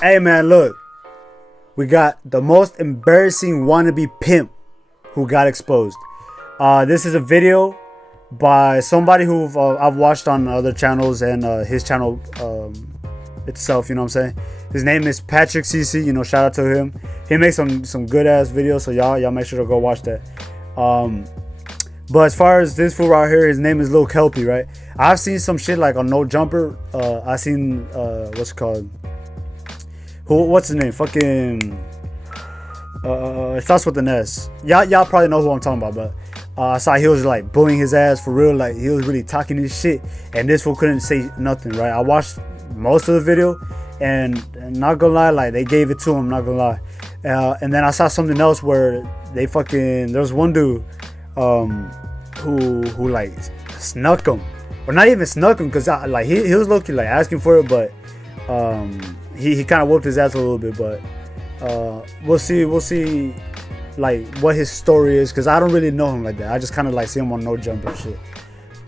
Hey man, look. We got the most embarrassing wannabe pimp who got exposed. This is a video by somebody who I've watched on other channels and his channel itself, you know what I'm saying? His name is patrickcc, you know, shout out to him. He makes some good ass videos, so y'all make sure to go watch that. But as far as this fool right here, his name is Lil Kelpy, right? I've seen some shit like on No Jumper. I seen what's it called? What's his name? Fucking it starts with an S. Y'all probably know who I'm talking about, but I saw he was like bullying his ass for real, like he was really talking his shit, and this fool couldn't say nothing, right? I watched most of the video, and not gonna lie, like they gave it to him, not gonna lie. And then I saw something else where they fucking, there was one dude who like snuck him, or not even snuck him, cause like he was looking like asking for it, but he kind of whooped his ass a little bit. But we'll see like what his story is, cause I don't really know him like that. I just kind of like see him on No Jumper shit.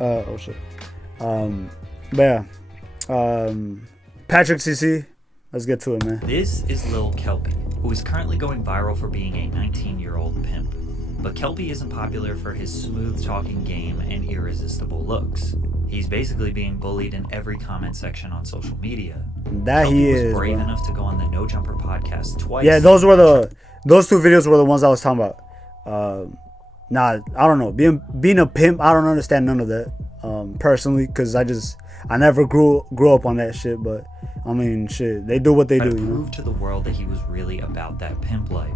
Oh shit. But yeah, patrickcc, let's get to it, man. This is Lil Kelpy, who is currently going viral for being a 19-year-old pimp. But Kelpy isn't popular for his smooth-talking game and irresistible looks. He's basically being bullied in every comment section on social media. That Kelpy he is was brave bro. enough to go on the No Jumper podcast twice. Yeah, those two videos were the ones I was talking about. Nah, I don't know. Being a pimp, I don't understand none of that. Personally, because I never grew up on that shit. But I mean, shit, they do what they do. Prove to the world that he was really about that pimp life.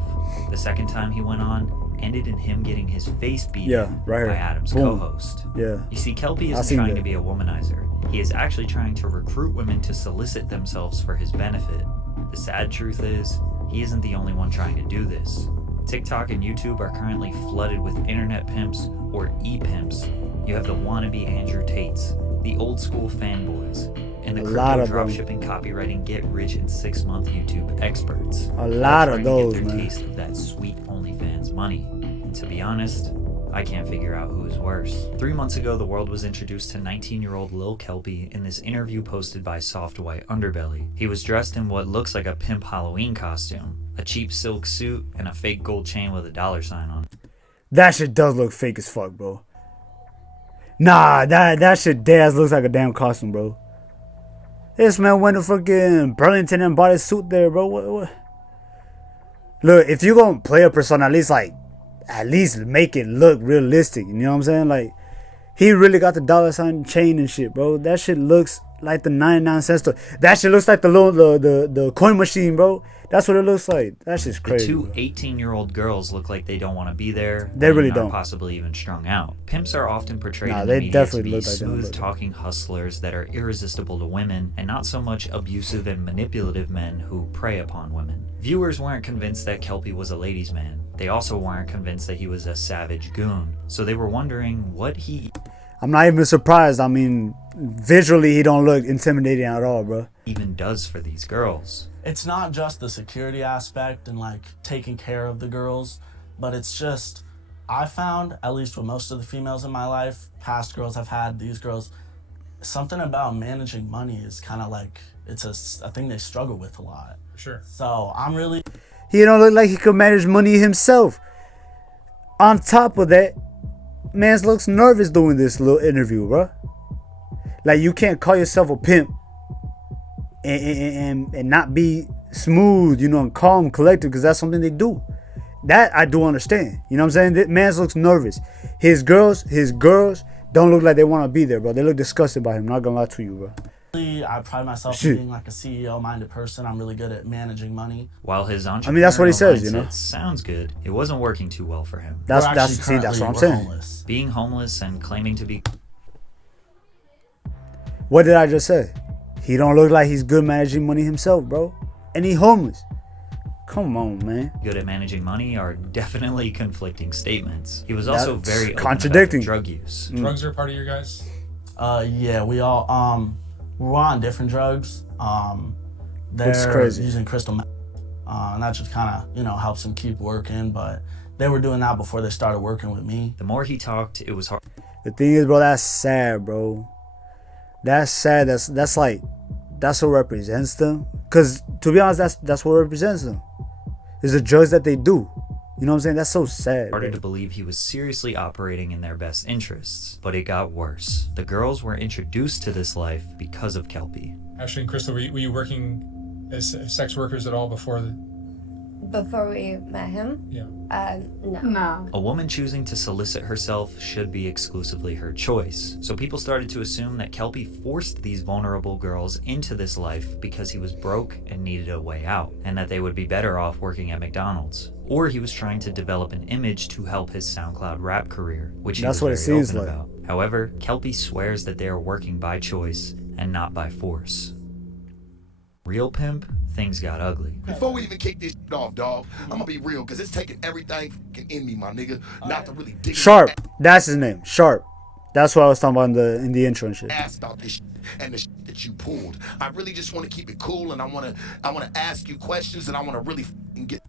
The second time he went on ended in him getting his face beaten right by Adam's co-host. Yeah. You see, Kelpy isn't trying to be a womanizer. He is actually trying to recruit women to solicit themselves for his benefit. The sad truth is, he isn't the only one trying to do this. TikTok and YouTube are currently flooded with internet pimps, or e-pimps. You have the wannabe Andrew Tates, the old school fanboys, and the crypto dropshipping, copywriting, get rich in 6-month YouTube experts. A lot of those, to get their man. taste of that sweet OnlyFans money. And to be honest, I can't figure out who is worse. 3 months ago, the world was introduced to 19-year-old Lil Kelpy in this interview posted by Soft White Underbelly. He was dressed in what looks like a pimp Halloween costume, a cheap silk suit, and a fake gold chain with a $sign on it. That shit does look fake as fuck, bro. Nah, that shit dead ass looks like a damn costume, bro. This man went to fucking Burlington and bought his suit there, bro. What? Look, if you gonna play a persona, at least make it look realistic. You know what I'm saying? Like, he really got the $sign chain and shit, bro. That shit looks like the 99 cent store. That shit looks like the coin machine, bro. That's what it looks like. That shit's crazy. The two 18-year-old girls look like they don't want to be there. They really don't. Possibly even strung out. Pimps are often portrayed in the they media definitely to be look like smooth-talking hustlers that are irresistible to women, and not so much abusive and manipulative men who prey upon women. Viewers weren't convinced that Kelpy was a ladies' man. They also weren't convinced that he was a savage goon. So they were wondering what he... I'm not even surprised. I mean, visually, he don't look intimidating at all, bro. ...even does for these girls. It's not just the security aspect and like taking care of the girls, but it's just, I found, at least with most of the females in my life, past girls I've had, these girls, something about managing money is kind of like, it's a thing they struggle with a lot. Sure. So I'm really... He don't look like he could manage money himself. On top of that, man looks nervous doing this little interview, bro. Like, you can't call yourself a pimp and not be smooth, you know, and calm, collected, because that's something they do. That I do understand. You know what I'm saying? That man looks nervous. His girls don't look like they want to be there, bro. They look disgusted by him. Not gonna lie to you, bro. I pride myself in being like a CEO-minded person. I'm really good at managing money. While his entrepreneurial that's what he says, you know. Sounds good. It wasn't working too well for him. That's what I'm saying. Homeless. Being homeless and claiming to be... What did I just say? He don't look like he's good managing money himself, bro. And he homeless. Come on, man. Good at managing money are definitely conflicting statements. He was also That's very contradicting. open about drug use. Drugs are part of your guys? Yeah, we all we're on different drugs. That's crazy. Using crystal meth, and that just kind of, you know, helps them keep working. But they were doing that before they started working with me. The more he talked, it was hard. The thing is, bro, that's sad, bro. That's sad. That's that's what represents them. Because to be honest, that's what represents them. Is the drugs that they do. You know what I'm saying? That's so sad. Started to believe he was seriously operating in their best interests, but it got worse. The girls were introduced to this life because of Kelpy. Ashley and Crystal, were you working as sex workers at all before we met him? Yeah. No. A woman choosing to solicit herself should be exclusively her choice. So people started to assume that Kelpy forced these vulnerable girls into this life because he was broke and needed a way out, and that they would be better off working at McDonald's. Or he was trying to develop an image to help his SoundCloud rap career, which he was very open about. However, Kelpy swears that they are working by choice and not by force. Real Pimp, things got ugly. Before we even kick this shit off, dog, I'm gonna be real, because it's taking everything in me, my nigga, not to really dig Sharp, that's his name, Sharp. That's what I was talking about in the intro and shit. ask about this shit and the shit that you pulled. I really just want to keep it cool, and I want to ask you questions, and I want to really get.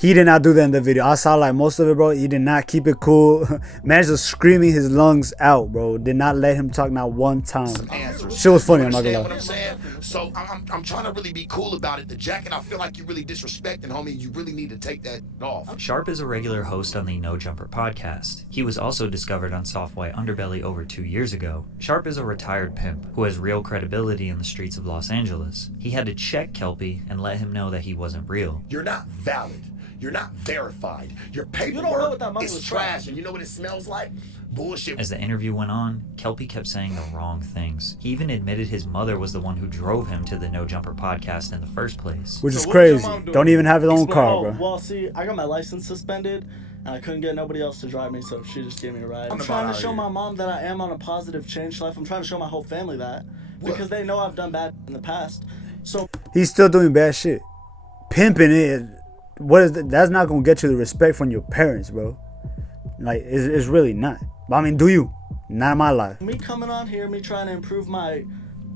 He did not do that in the video. I saw like most of it, bro. He did not keep it cool. Man was screaming his lungs out, bro. Did not let him talk not one time. Some answers. Shit was funny, I'm not Understand gonna what lie. I'm saying? So I'm trying to really be cool about it. The jacket, I feel like you really disrespecting, homie. You really need to take that off. Sharp is a regular host on the No Jumper podcast. He was also discovered on Soft White Underbelly over 2 years ago. Sharp is a retired pimp who has real credibility in the streets of Los Angeles. He had to check Kelpy and let him know that he wasn't real. You're not valid. You're not verified. Your paperwork what that money is was trash, and you know what it smells like? Bullshit. As the interview went on, Kelpy kept saying the wrong things. He even admitted his mother was the one who drove him to the No Jumper podcast in the first place. Which is crazy. Don't even have his own car, bro. Well, see, I got my license suspended, and I couldn't get nobody else to drive me, so she just gave me a ride. I'm trying to show my mom that I am on a positive change life. I'm trying to show my whole family that, because they know I've done bad in the past. So He's still doing bad shit. Pimping it. What is that? That's not gonna get you the respect from your parents, bro. Like, it's really not. But I mean, do you? Not in my life. me coming on here, me trying to improve my,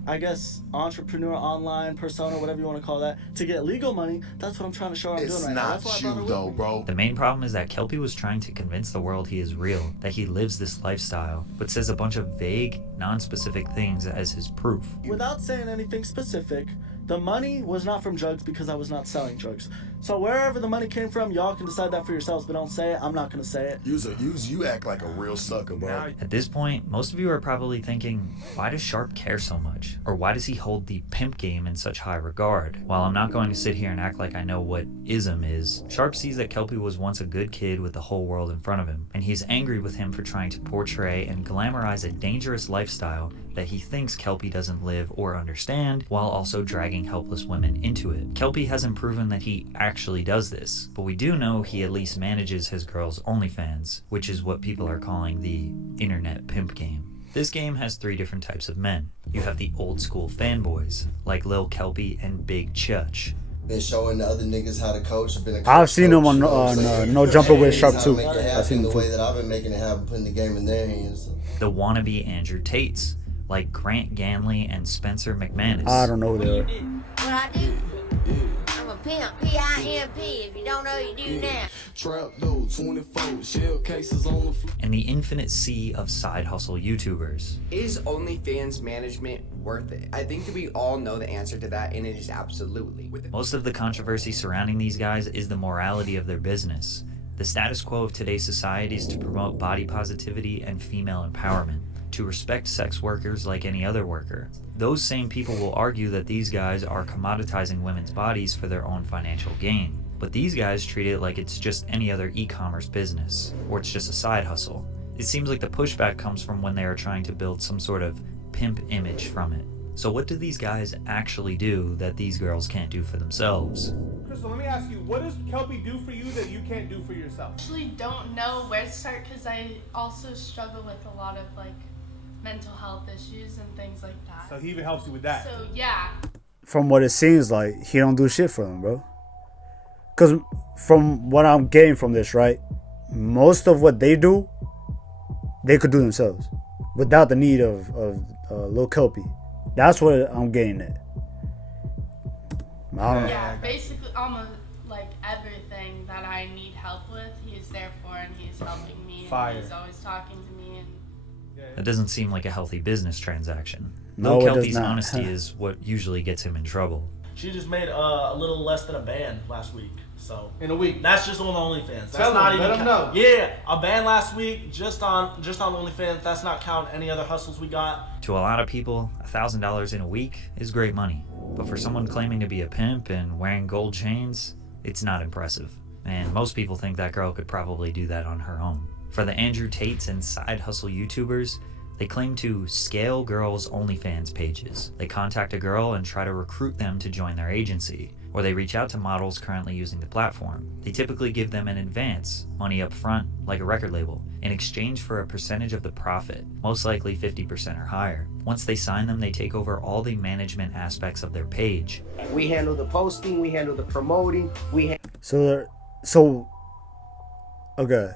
I guess, entrepreneur online persona, whatever you want to call that, to get legal money, that's what I'm trying to show I'm It's doing right now. not That's why I brought her you, with though, me. bro. The main problem is that Kelpy was trying to convince the world he is real, that he lives this lifestyle, but says a bunch of vague, non-specific things as his proof. Without saying anything specific, the money was not from drugs because I was not selling drugs. So wherever the money came from, y'all can decide that for yourselves, but don't say it. I'm not gonna say it. You act like a real sucker, bro. At this point, most of you are probably thinking, why does Sharp care so much? Or why does he hold the pimp game in such high regard? While I'm not going to sit here and act like I know what ism is, Sharp sees that Kelpy was once a good kid with the whole world in front of him, and he's angry with him for trying to portray and glamorize a dangerous lifestyle that he thinks Kelpy doesn't live or understand, while also dragging helpless women into it. Kelpy hasn't proven that he actually does this, but we do know he at least manages his girls' OnlyFans, which is what people are calling the internet pimp game. This game has 3 different types of men. You have the old school fanboys, like Lil Kelpy and Big Chutch. Been showing the other niggas how to coach. Been a I've seen him on No Jumper with Sharp too. I've seen him the too. way that I've been making it happen, putting the game in their hands. The wannabe Andrew Tates, like Grant Ganley and Spencer McManus. I don't know who they are. What I do? I'm a pimp. P-I-M-P. If you don't know, you do now. Trap though, 24 shell cases on the floor. And the infinite sea of side hustle YouTubers. Is OnlyFans management worth it? I think that we all know the answer to that, and it is absolutely. Most of the controversy surrounding these guys is the morality of their business. The status quo of today's society is to promote body positivity and female empowerment, to respect sex workers like any other worker. Those same people will argue that these guys are commoditizing women's bodies for their own financial gain. But these guys treat it like it's just any other e-commerce business, or it's just a side hustle. It seems like the pushback comes from when they are trying to build some sort of pimp image from it. So what do these guys actually do that these girls can't do for themselves? Crystal, let me ask you, what does Kelpy do for you that you can't do for yourself? I actually don't know where to start because I also struggle with a lot of like mental health issues and things like that. So he even helps you with that. So yeah. From what it seems like, he don't do shit for them, bro. Because from what I'm getting from this, right, most of what they do, they could do themselves without the need of Lil Kelpy. That's what I'm getting at. I don't know. Yeah, basically almost like everything that I need help with, he's there for and he's helping me. Fire. And he's always talking to me. And That doesn't seem like a healthy business transaction. No, Lil it does Kelpy's not. honesty is what usually gets him in trouble. She just made a little less than a band last week. So In a week. that's just on OnlyFans. That's Tell not them, even let them know. Yeah, a band last week just on OnlyFans. That's not counting any other hustles we got. To a lot of people, $1,000 in a week is great money. But for someone claiming to be a pimp and wearing gold chains, it's not impressive. And most people think that girl could probably do that on her own. For the Andrew Tates and side hustle YouTubers, they claim to scale girls' OnlyFans pages. They contact a girl and try to recruit them to join their agency, or they reach out to models currently using the platform. They typically give them an advance, money up front, like a record label, in exchange for a percentage of the profit, most likely 50% or higher. Once they sign them, they take over all the management aspects of their page. We handle the posting, we handle the promoting, Okay.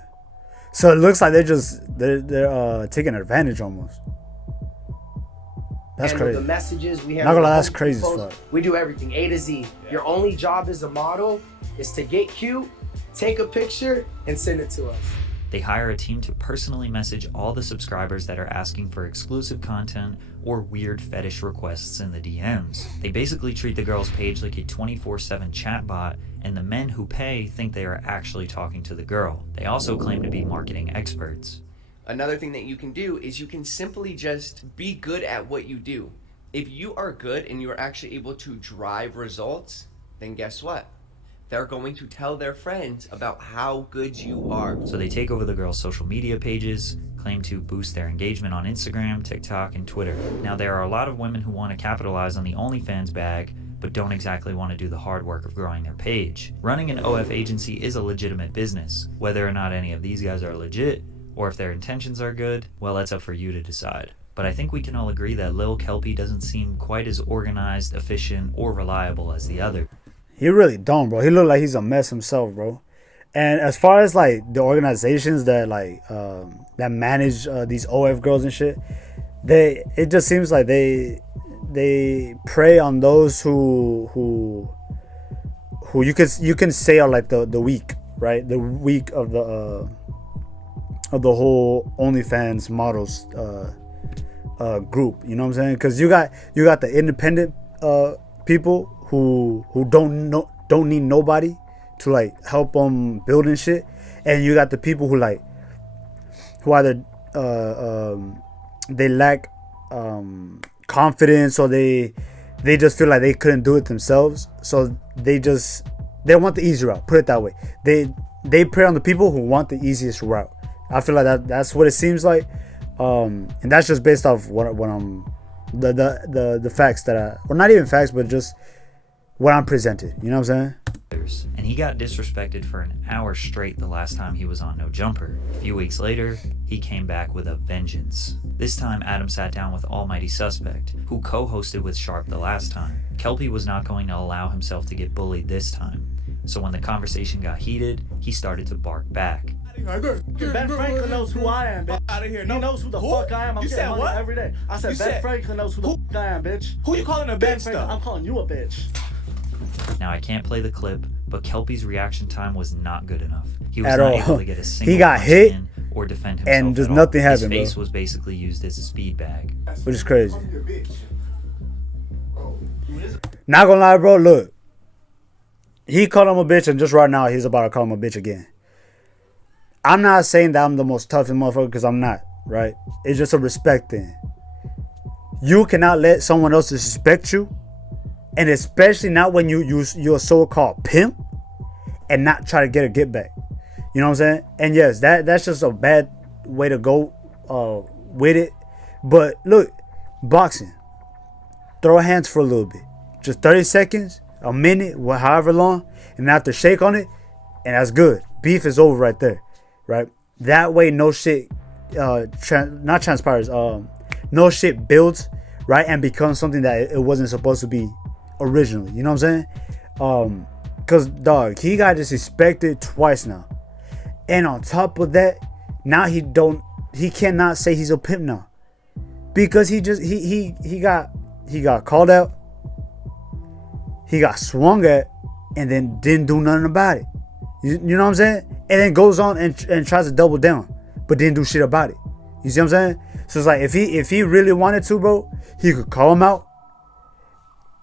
So it looks like they're taking advantage almost. That's handle crazy. the messages, we Not handle gonna lie, the that's post, crazy as fuck. We do everything, A to Z. Your only job as a model is to get cute, take a picture, and send it to us. They hire a team to personally message all the subscribers that are asking for exclusive content or weird fetish requests in the DMs. They basically treat the girl's page like a 24/7 chatbot, and the men who pay think they are actually talking to the girl. They also claim to be marketing experts. Another thing that you can do is you can simply just be good at what you do. If you are good and you are actually able to drive results, then guess what? They're going to tell their friends about how good you are. So they take over the girls' social media pages, claim to boost their engagement on Instagram, TikTok, and Twitter. Now, there are a lot of women who want to capitalize on the OnlyFans bag, but don't exactly want to do the hard work of growing their page. Running an OF agency is a legitimate business. Whether or not any of these guys are legit, or if their intentions are good, well, that's up for you to decide. But I think we can all agree that Lil Kelpy doesn't seem quite as organized, efficient, or reliable as the other. He really don't, bro. He look like he's a mess himself, bro. And as far as like the organizations that that manage these OF girls and shit, it just seems like they prey on those who you can say are like the weak, right? The weak of the whole OnlyFans models group. You know what I'm saying? Because you got the independent people who don't need nobody to like help them build and shit, and you got the people who either they lack confidence, or they just feel like they couldn't do it themselves, so they want the easy route. Put it that way. They prey on the people who want the easiest route. I feel like that's what it seems like, and that's just based off what I'm the facts that not even facts, but just what I'm presented. You know what I'm saying? And he got disrespected for an hour straight the last time he was on No Jumper. A few weeks later, he came back with a vengeance. This time, Adam sat down with Almighty Suspect, who co-hosted with Sharp the last time. Kelpy was not going to allow himself to get bullied this time. So when the conversation got heated, he started to bark back. Ben Franklin knows who I am, bitch. Out of here. He knows who the fuck I am. I'm getting money every day. I said Ben Franklin knows who the fuck I am, bitch. Who you calling a bitch, though? I'm calling you a bitch. Now, I can't play the clip, but Kelpy's reaction time was not good enough. He was At not all. able to get a single He got punch hit, in or defend himself and just at all. nothing happened, His face bro. was basically used as a speed bag. Which is crazy. Not gonna lie, bro. Look, he called him a bitch, and just right now he's about to call him a bitch again. I'm not saying that I'm the most toughest motherfucker, because I'm not, right? It's just a respect thing. You cannot let someone else disrespect you, and especially not when you're a so-called pimp, and not try to get a get back. You know what I'm saying? And yes, that's just a bad way to go with it. But look, boxing, throw hands for a little bit, just 30 seconds, a minute, however long, and after shake on it, and that's good. Beef is over right there, right? That way, no shit, not transpires. No shit builds, right, and becomes something that it wasn't supposed to be originally. You know what I'm saying? Cause dog, he got disrespected twice now, and on top of that, now he cannot say he's a pimp now, because he got called out, he got swung at, and then didn't do nothing about it. You know what I'm saying? And then goes on and tries to double down, but didn't do shit about it. You see what I'm saying? So it's like if he really wanted to, bro, he could call him out,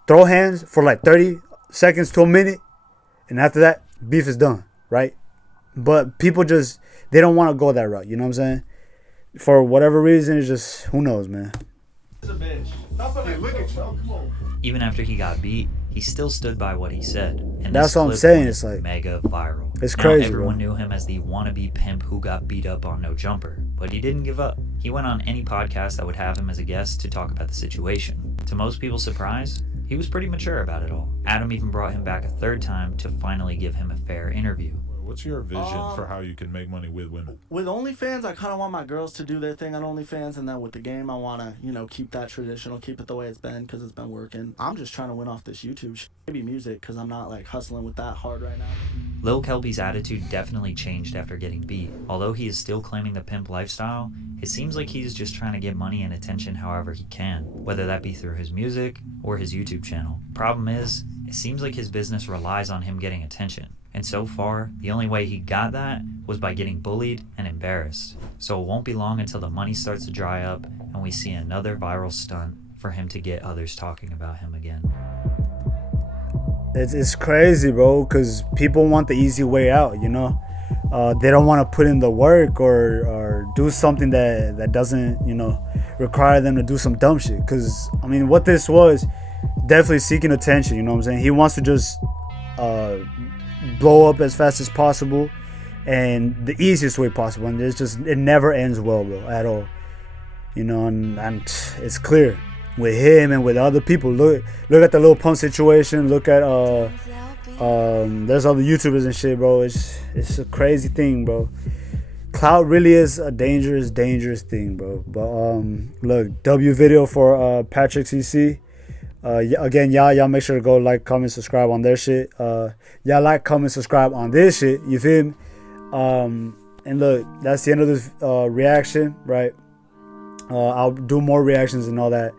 throw hands for like 30 seconds to a minute, and after that, beef is done, right? But people just, they don't want to go that route, you know what I'm saying? For whatever reason, it's just, who knows, man. Even after he got beat, he still stood by what he said. And that's this what I'm clip saying. went It's like mega viral. It's now crazy. Everyone bro. knew him as the wannabe pimp who got beat up on No Jumper, but he didn't give up. He went on any podcast that would have him as a guest to talk about the situation. To most people's surprise, he was pretty mature about it all. Adam even brought him back a third time to finally give him a fair interview. What's your vision for how you can make money with women? With OnlyFans, I kind of want my girls to do their thing on OnlyFans, and then with the game, I want to, keep that traditional, keep it the way it's been, because it's been working. I'm just trying to win off this YouTube shit. Maybe music, because I'm not, hustling with that hard right now. Lil Kelpy's attitude definitely changed after getting beat. Although he is still claiming the pimp lifestyle, it seems like he's just trying to get money and attention however he can, whether that be through his music or his YouTube channel. Problem is, it seems like his business relies on him getting attention. And so far, the only way he got that was by getting bullied and embarrassed. So it won't be long until the money starts to dry up and we see another viral stunt for him to get others talking about him again. It's crazy, bro, because people want the easy way out, you know? They don't want to put in the work or do something that doesn't, require them to do some dumb shit. Because, I mean, what this was, definitely seeking attention, you know what I'm saying? He wants to just blow up as fast as possible and the easiest way possible, and it never ends well, bro, at all, and it's clear with him and with other people. Look at the Lil Pump situation. Look at there's other YouTubers and shit, bro. It's a crazy thing, bro. Clout really is a dangerous thing, bro. But look, W video for patrickcc. Again, y'all make sure to go like, comment, subscribe on their shit. Y'all like, comment, subscribe on this shit. You feel me? And look, that's the end of this reaction, right? I'll do more reactions and all that.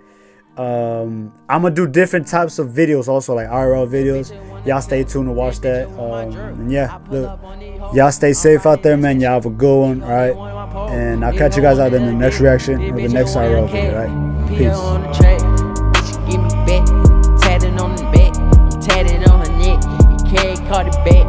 I'm gonna do different types of videos also, like IRL videos. Y'all stay tuned to watch that. And yeah, look, y'all stay safe out there, man. Y'all have a good one, all right? And I'll catch you guys out in the next reaction or the next IRL video, right? Peace. Give me back, tatted on the back, tatted on her neck, and carry Cardi back.